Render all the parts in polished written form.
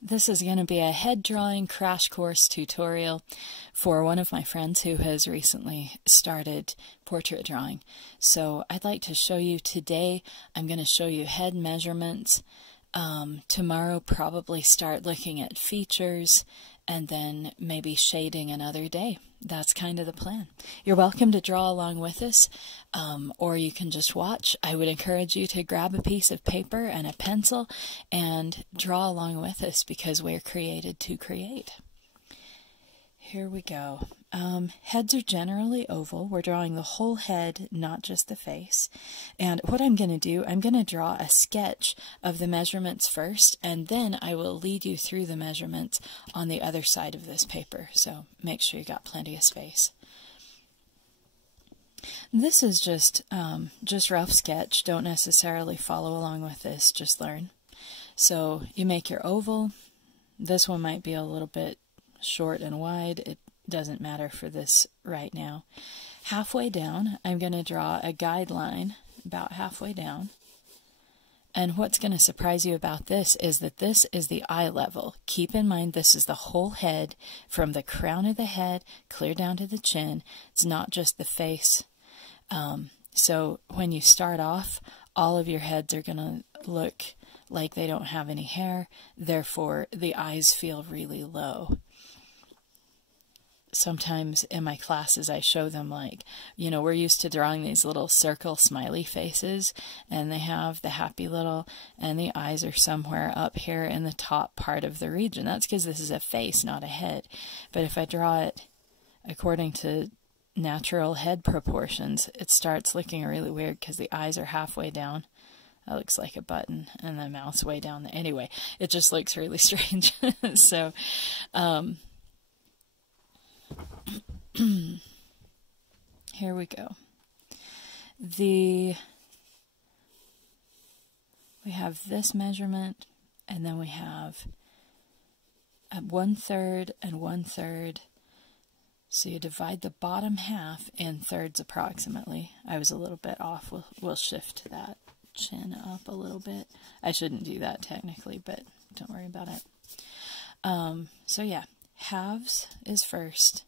This is going to be a head drawing crash course tutorial for one of my friends who has recently started portrait drawing. So I'd like to show you today, I'm going to show you head measurements. Tomorrow probably start looking at features and then maybe shading another day. That's kind of the plan. You're welcome to draw along with us, or you can just watch. I would encourage you to grab a piece of paper and a pencil and draw along with us because we're created to create. Here we go. Heads are generally oval. We're drawing the whole head, not just the face. And what I'm going to do, I'm going to draw a sketch of the measurements first, and then I will lead you through the measurements on the other side of this paper. So make sure you got plenty of space. This is just rough sketch. Don't necessarily follow along with this, just learn. So you make your oval. This one might be a little bit short and wide. It doesn't matter for this right now. Halfway down, I'm going to draw a guideline about halfway down. And what's going to surprise you about this is that this is the eye level. Keep in mind this is the whole head from the crown of the head clear down to the chin. It's not just the face. So when you start off, all of your heads are going to look like they don't have any hair. Therefore, the eyes feel really low. Sometimes in my classes I show them, like, you know, we're used to drawing these little circle smiley faces, and they have the happy little, and the eyes are somewhere up here in the top part of the region. That's because this is a face, not a head. But if I draw it according to natural head proportions, it starts looking really weird because the eyes are halfway down. That looks like a button, and the mouth's way down there. Anyway, it just looks really strange. So, here we go. We have this measurement, and then we have 1/3 and 1/3. So you divide the bottom half in thirds approximately. I was a little bit off. We'll shift that chin up a little bit. I shouldn't do that technically, but don't worry about it. So yeah, halves is first,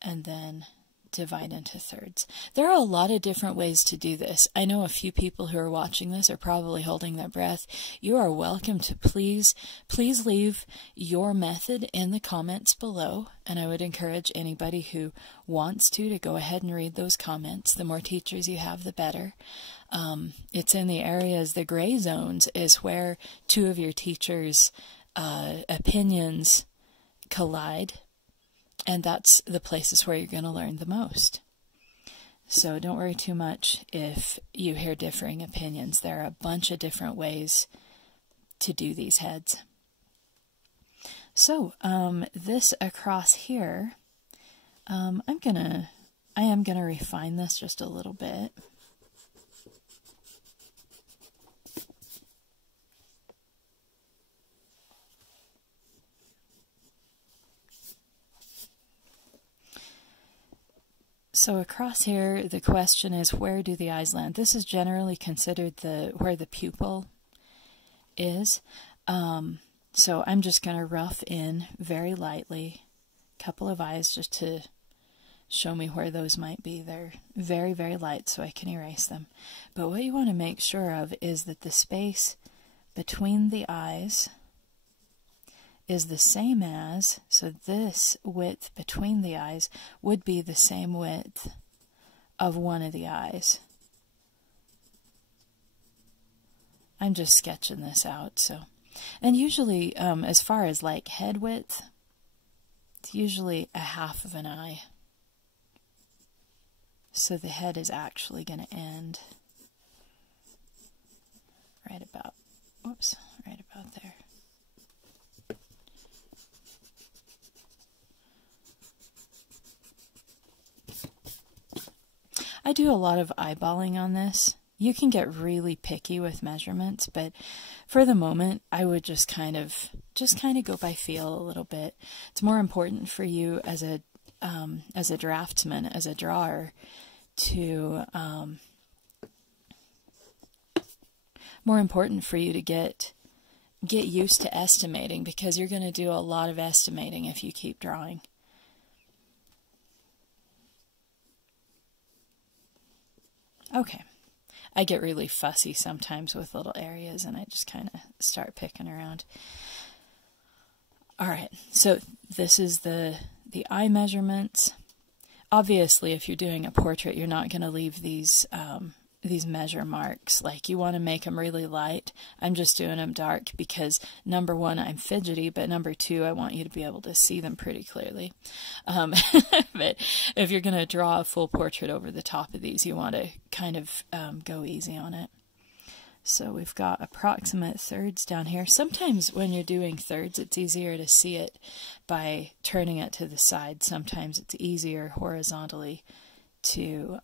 and then divide into thirds. There are a lot of different ways to do this. I know a few people who are watching this are probably holding their breath. You are welcome to please leave your method in the comments below, and I would encourage anybody who wants to go ahead and read those comments. The more teachers you have, the better. It's in the areas, the gray zones is where two of your teachers' opinions collide. And that's the places where you're going to learn the most. So don't worry too much if you hear differing opinions. There are a bunch of different ways to do these heads. So this across here, I am gonna refine this just a little bit. So across here, the question is, where do the eyes land? This is generally considered where the pupil is. So I'm just going to rough in very lightly a couple of eyes just to show me where those might be. They're very, very light, so I can erase them. But what you want to make sure of is that the space between the eyes is the same as, so this width between the eyes would be the same width of one of the eyes. I'm just sketching this out, so. And usually, as far as like head width, it's usually a half of an eye. So the head is actually going to end right about there. I do a lot of eyeballing on this. You can get really picky with measurements, but for the moment, I would just kind of go by feel a little bit. It's more important for you as a draftsman, as a drawer, to more important for you to get get used to estimating, because you're going to do a lot of estimating if you keep drawing. Okay. I get really fussy sometimes with little areas, and I just kind of start picking around. All right, so this is the eye measurements. Obviously, if you're doing a portrait, you're not going to leave these measure marks. Like, you want to make them really light. I'm just doing them dark because, number one, I'm fidgety, but number two, I want you to be able to see them pretty clearly. But if you're going to draw a full portrait over the top of these, you want to kind of go easy on it. So we've got approximate thirds down here. Sometimes when you're doing thirds, it's easier to see it by turning it to the side. Sometimes it's easier horizontally to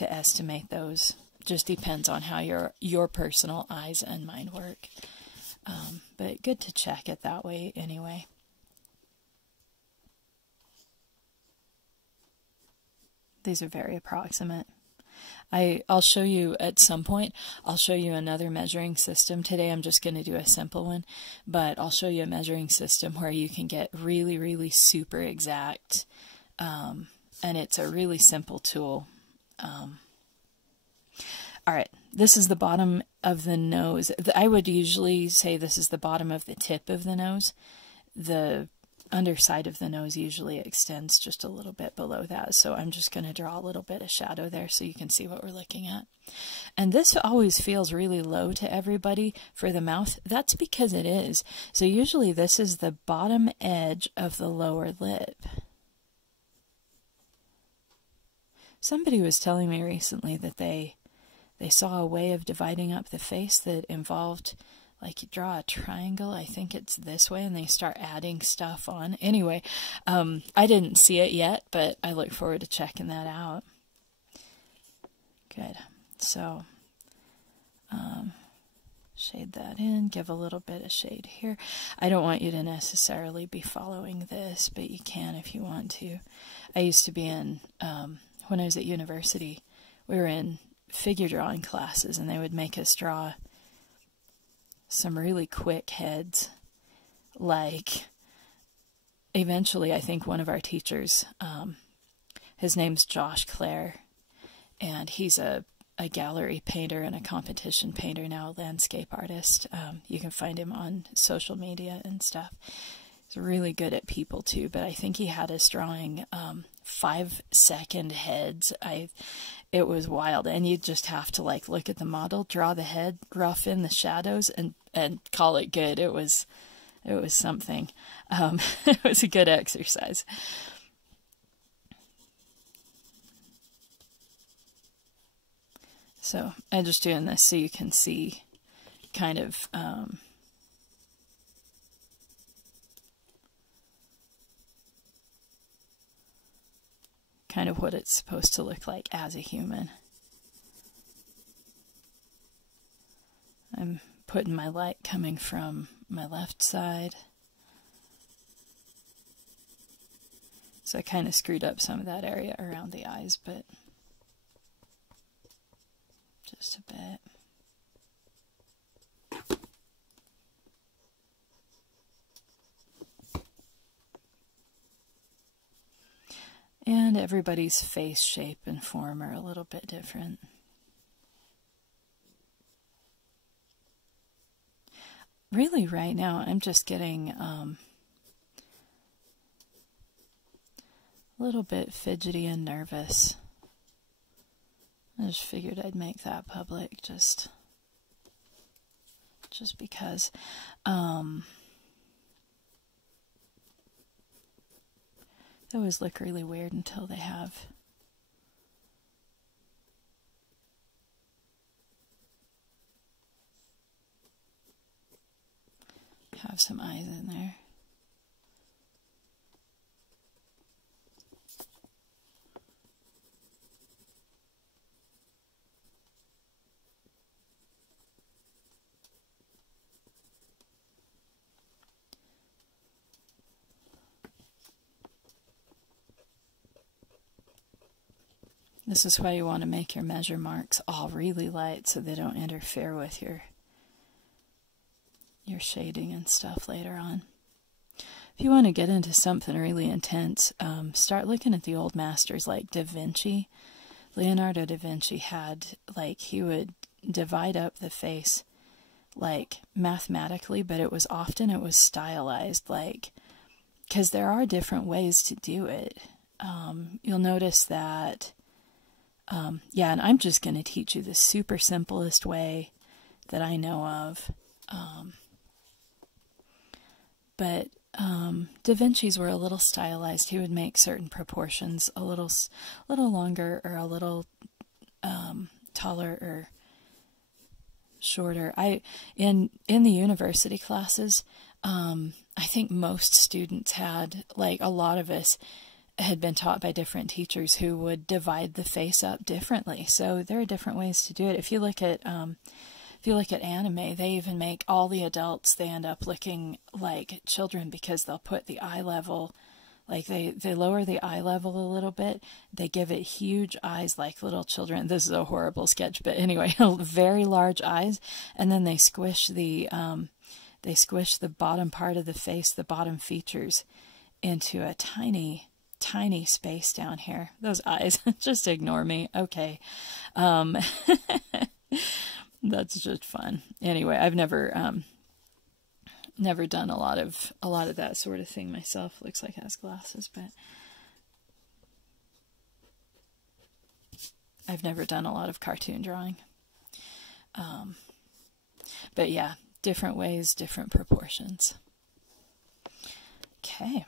estimate those. Just depends on how your personal eyes and mind work. But good to check it that way anyway. These are very approximate. I'll show you at some point. I'll show you another measuring system. Today I'm just going to do a simple one, but I'll show you a measuring system where you can get really, really super exact. And it's a really simple tool. All right, this is the bottom of the nose. I would usually say this is the bottom of the tip of the nose. The underside of the nose usually extends just a little bit below that, so I'm just going to draw a little bit of shadow there so you can see what we're looking at. And this always feels really low to everybody for the mouth. That's because it is. So usually this is the bottom edge of the lower lip. Somebody was telling me recently that they saw a way of dividing up the face that involved, like, you draw a triangle, I think it's this way, and they start adding stuff on. Anyway, I didn't see it yet, but I look forward to checking that out. Good. So, shade that in, give a little bit of shade here. I don't want you to necessarily be following this, but you can if you want to. I used to be in, when I was at university, we were in figure drawing classes, and they would make us draw some really quick heads. Like, eventually, I think one of our teachers, his name's Josh Clare, and he's a gallery painter and a competition painter now, a landscape artist. You can find him on social media and stuff. He's really good at people too, but I think he had us drawing 5-second heads. It was wild, and you just have to, like, look at the model, draw the head, rough in the shadows, and call it good. It was something. It was a good exercise. So I'm just doing this so you can see kind of what it's supposed to look like as a human. I'm putting my light coming from my left side. So I kind of screwed up some of that area around the eyes, but just a bit. And everybody's face shape and form are a little bit different. Really, right now, I'm just getting a little bit fidgety and nervous. I just figured I'd make that public just because. They always look really weird until they have some eyes in there. This is why you want to make your measure marks all really light so they don't interfere with your your shading and stuff later on. If you want to get into something really intense, start looking at the old masters like Da Vinci. Leonardo da Vinci had, like, he would divide up the face, like, mathematically, but it was stylized, like, because there are different ways to do it. You'll notice that, yeah, and I'm just going to teach you the super simplest way that I know of. But Da Vinci's were a little stylized. He would make certain proportions a little longer or a little taller or shorter. In the university classes, I think most students had, like, a lot of us had been taught by different teachers who would divide the face up differently. So there are different ways to do it. If you look at anime, they even make all the adults, they end up looking like children because they'll put the eye level, like they lower the eye level a little bit. They give it huge eyes like little children. This is a horrible sketch, but anyway, very large eyes, and then they squish the bottom part of the face, the bottom features, into a tiny space down here. Those eyes, just ignore me. Okay. That's just fun. Anyway, I've never done a lot of that sort of thing myself. Looks like it has glasses, but I've never done a lot of cartoon drawing. But yeah, different ways, different proportions. Okay.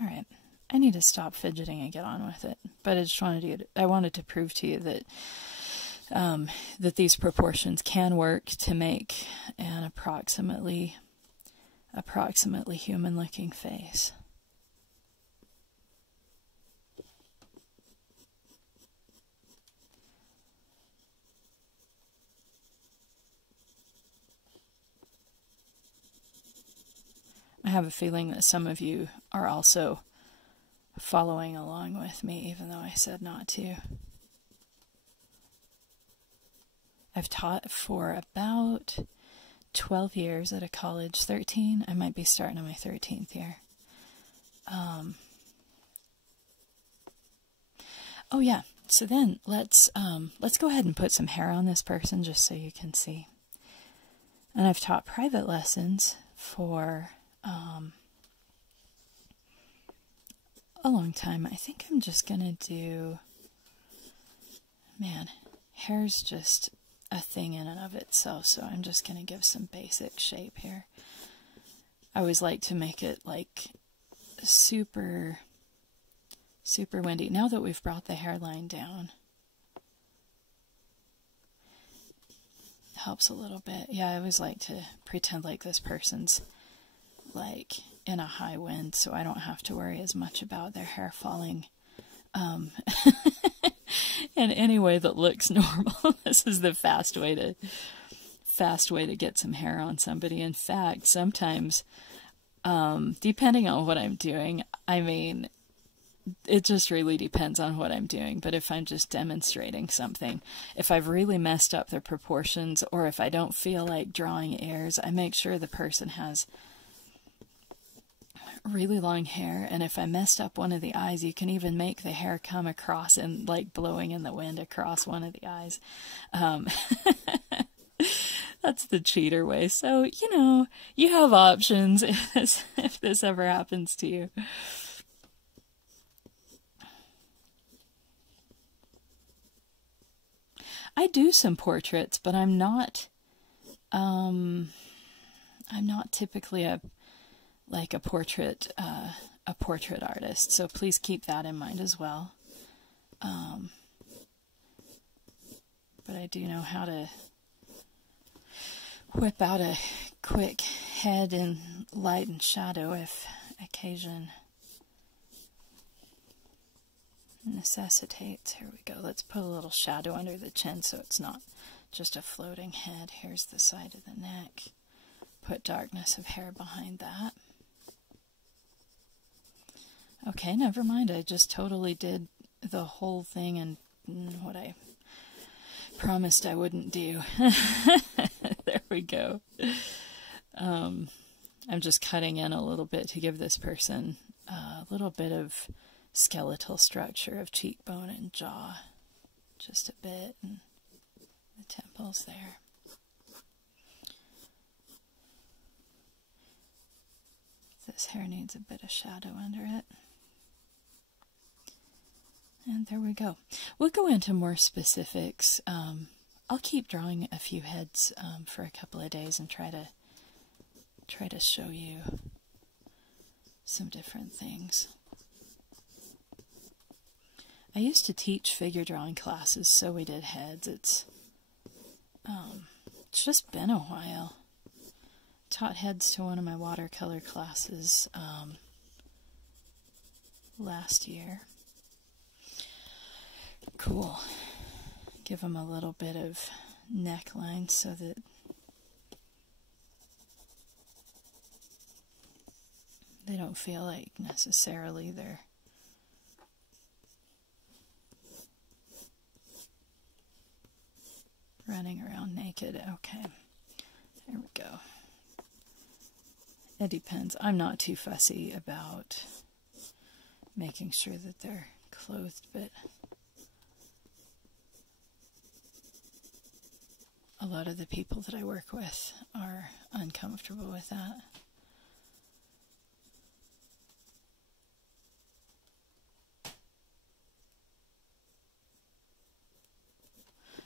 All right. I need to stop fidgeting and get on with it. But I just wanted to prove to you that that these proportions can work to make an approximately human-looking face. I have a feeling that some of you are also following along with me, even though I said not to. I've taught for about 12 years at a college, 13. I might be starting on my 13th year. Oh yeah, so then let's go ahead and put some hair on this person just so you can see. And I've taught private lessons for a long time. I think I'm just gonna do, man, hair's just a thing in and of itself, so I'm just gonna give some basic shape here. I always like to make it like super windy. Now that we've brought the hairline down, it helps a little bit. Yeah, I always like to pretend like this person's like in a high wind, so I don't have to worry as much about their hair falling in any way that looks normal. This is the fast way to get some hair on somebody. In fact, sometimes, depending on what I'm doing, I mean, it just really depends on what I'm doing. But if I'm just demonstrating something, if I've really messed up their proportions, or if I don't feel like drawing ears, I make sure the person has really long hair. And if I messed up one of the eyes, you can even make the hair come across and like blowing in the wind across one of the eyes. That's the cheater way. So, you know, you have options if this ever happens to you. I do some portraits, but I'm not typically a portrait artist, so please keep that in mind as well. But I do know how to whip out a quick head in light and shadow if occasion necessitates. Here we go. Let's put a little shadow under the chin so it's not just a floating head. Here's the side of the neck. Put darkness of hair behind that. Okay, never mind. I just totally did the whole thing and what I promised I wouldn't do. There we go. I'm just cutting in a little bit to give this person a little bit of skeletal structure of cheekbone and jaw. Just a bit, and the temples there. This hair needs a bit of shadow under it. And there we go. We'll go into more specifics. I'll keep drawing a few heads for a couple of days and try to show you some different things. I used to teach figure drawing classes, so we did heads. It's just been a while. Taught heads to one of my watercolor classes last year. Cool. Give them a little bit of neckline so that they don't feel like necessarily they're running around naked. Okay, there we go. It depends. I'm not too fussy about making sure that they're clothed, but a lot of the people that I work with are uncomfortable with that.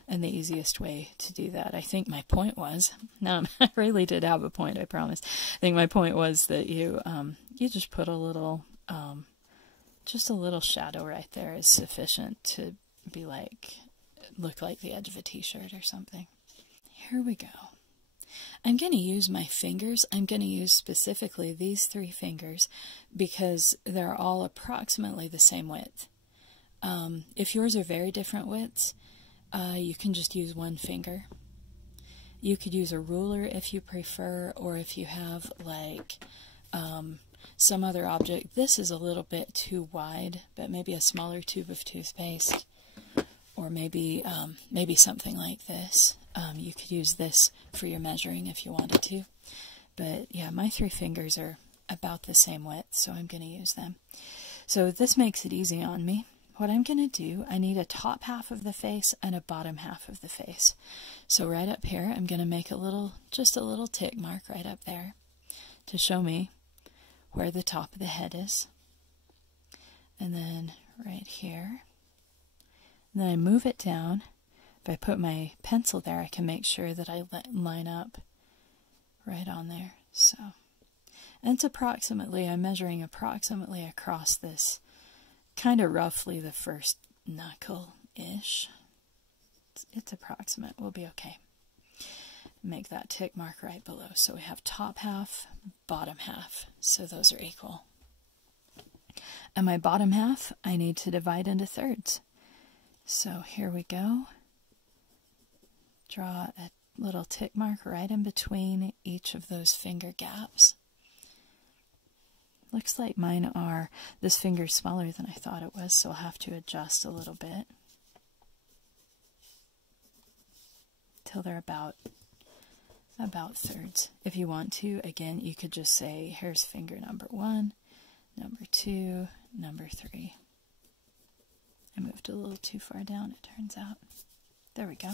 And the easiest way to do that, I think my point was, no, I really did have a point, I promise. I think my point was that you just put a little, just a little shadow right there is sufficient to be like, look like the edge of a t-shirt or something. Here we go. I'm going to use my fingers. I'm going to use specifically these 3 fingers because they're all approximately the same width. If yours are very different widths, you can just use 1 finger. You could use a ruler if you prefer, or if you have like some other object. This is a little bit too wide, but maybe a smaller tube of toothpaste, or maybe something like this. You could use this for your measuring if you wanted to. But yeah, my 3 fingers are about the same width, so I'm going to use them. So this makes it easy on me. What I'm going to do, I need a top half of the face and a bottom half of the face. So right up here, I'm going to make just a little tick mark right up there to show me where the top of the head is. And then right here. And then I move it down. If I put my pencil there, I can make sure that I line up right on there. So, and it's approximately, I'm measuring approximately across this, kind of roughly the first knuckle-ish. It's approximate. We'll be okay. Make that tick mark right below. So we have top half, bottom half. So those are equal. And my bottom half, I need to divide into thirds. So here we go. Draw a little tick mark right in between each of those finger gaps. Looks like mine are, this finger's smaller than I thought it was, so I'll have to adjust a little bit till they're about thirds. If you want to, again, you could just say, here's finger number 1, number 2, number 3. I moved a little too far down, it turns out. There we go.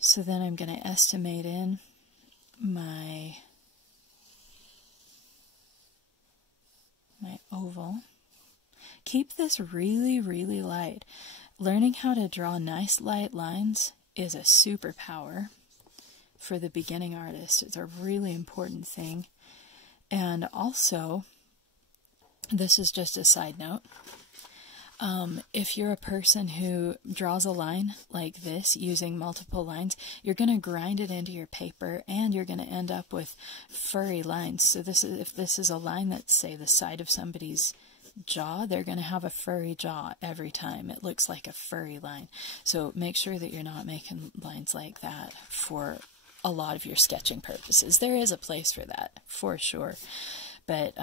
So then I'm going to estimate in my oval. Keep this really, really light. Learning how to draw nice light lines is a superpower for the beginning artist. It's a really important thing. And also, this is just a side note, if you're a person who draws a line like this using multiple lines, you're going to grind it into your paper and you're going to end up with furry lines. So if this is a line that's, say, the side of somebody's jaw, they're going to have a furry jaw every time. It looks like a furry line. So make sure that you're not making lines like that for a lot of your sketching purposes. There is a place for that, for sure. But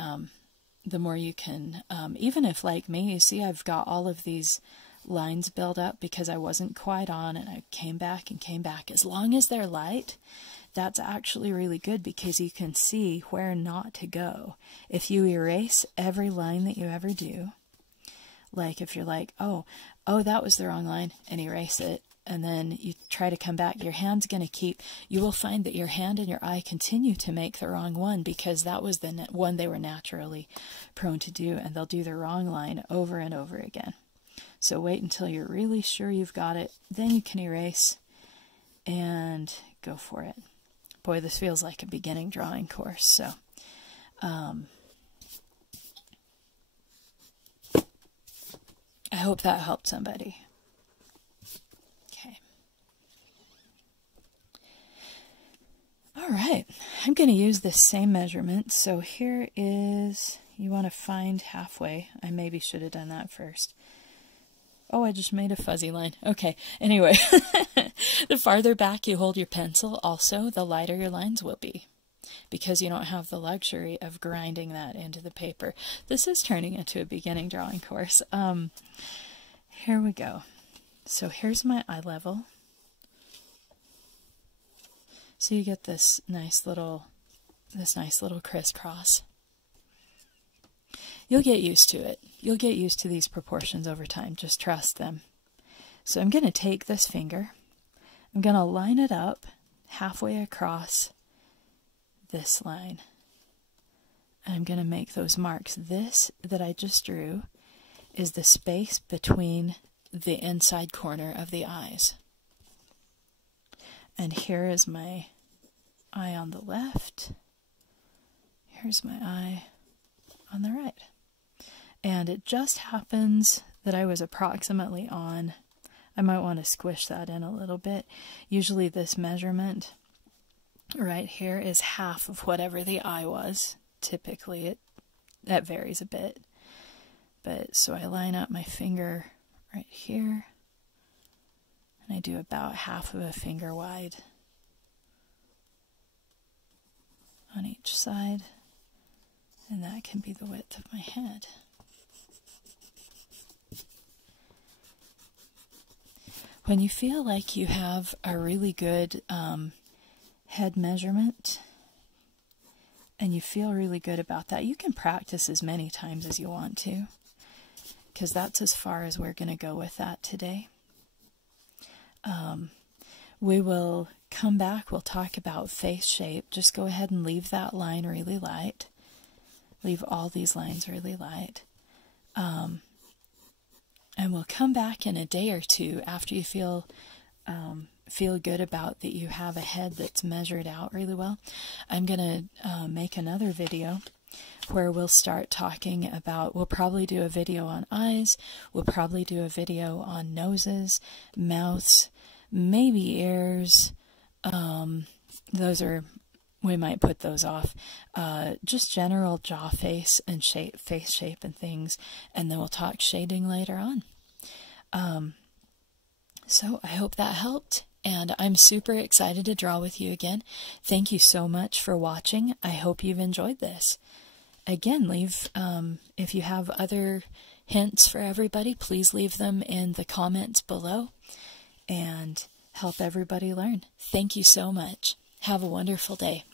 the more you can, even if like me, you see I've got all of these lines build up because I wasn't quite on, and I came back and came back. As long as they're light, that's actually really good because you can see where not to go. If you erase every line that you ever do, like if you're like, oh, that was the wrong line, and erase it, and then you try to come back, your hand's going to keep, you will find that your hand and your eye continue to make the wrong one because that was the one they were naturally prone to do, and they'll do the wrong line over and over again. So wait until you're really sure you've got it, then you can erase and go for it. Boy, this feels like a beginning drawing course, so I hope that helped somebody. Okay. All right, I'm going to use the same measurement. So here is, you want to find halfway. I maybe should have done that first. Oh, I just made a fuzzy line. Okay, anyway, the farther back you hold your pencil, also, the lighter your lines will be, because you don't have the luxury of grinding that into the paper. This is turning into a beginning drawing course. Here we go. So here's my eye level. So you get this nice little crisscross. You'll get used to it. You'll get used to these proportions over time. Just trust them. So I'm going to take this finger. I'm going to line it up halfway across this line. I'm going to make those marks. This that I just drew is the space between the inside corner of the eyes. And here is my eye on the left. Here's my eye on the right. And it just happens that I was approximately on, I might want to squish that in a little bit. Usually this measurement right here is half of whatever the eye was. Typically that varies a bit. But so I line up my finger right here, and I do about half of a finger wide on each side, and that can be the width of my head. When you feel like you have a really good head measurement, and you feel really good about that, you can practice as many times as you want to, because that's as far as we're going to go with that today. We will come back, we'll talk about face shape. Just go ahead and leave that line really light. Leave all these lines really light. And we'll come back in a day or two after you feel good about that you have a head that's measured out really well. I'm going to make another video where we'll start talking about, we'll probably do a video on eyes, we'll probably do a video on noses, mouths, maybe ears. Those are, we might put those off. Just general jaw face and shape, face shape and things, and then we'll talk shading later on. So I hope that helped, and I'm super excited to draw with you again. Thank you so much for watching. I hope you've enjoyed this. Again, leave, if you have other hints for everybody, please leave them in the comments below and help everybody learn. Thank you so much. Have a wonderful day.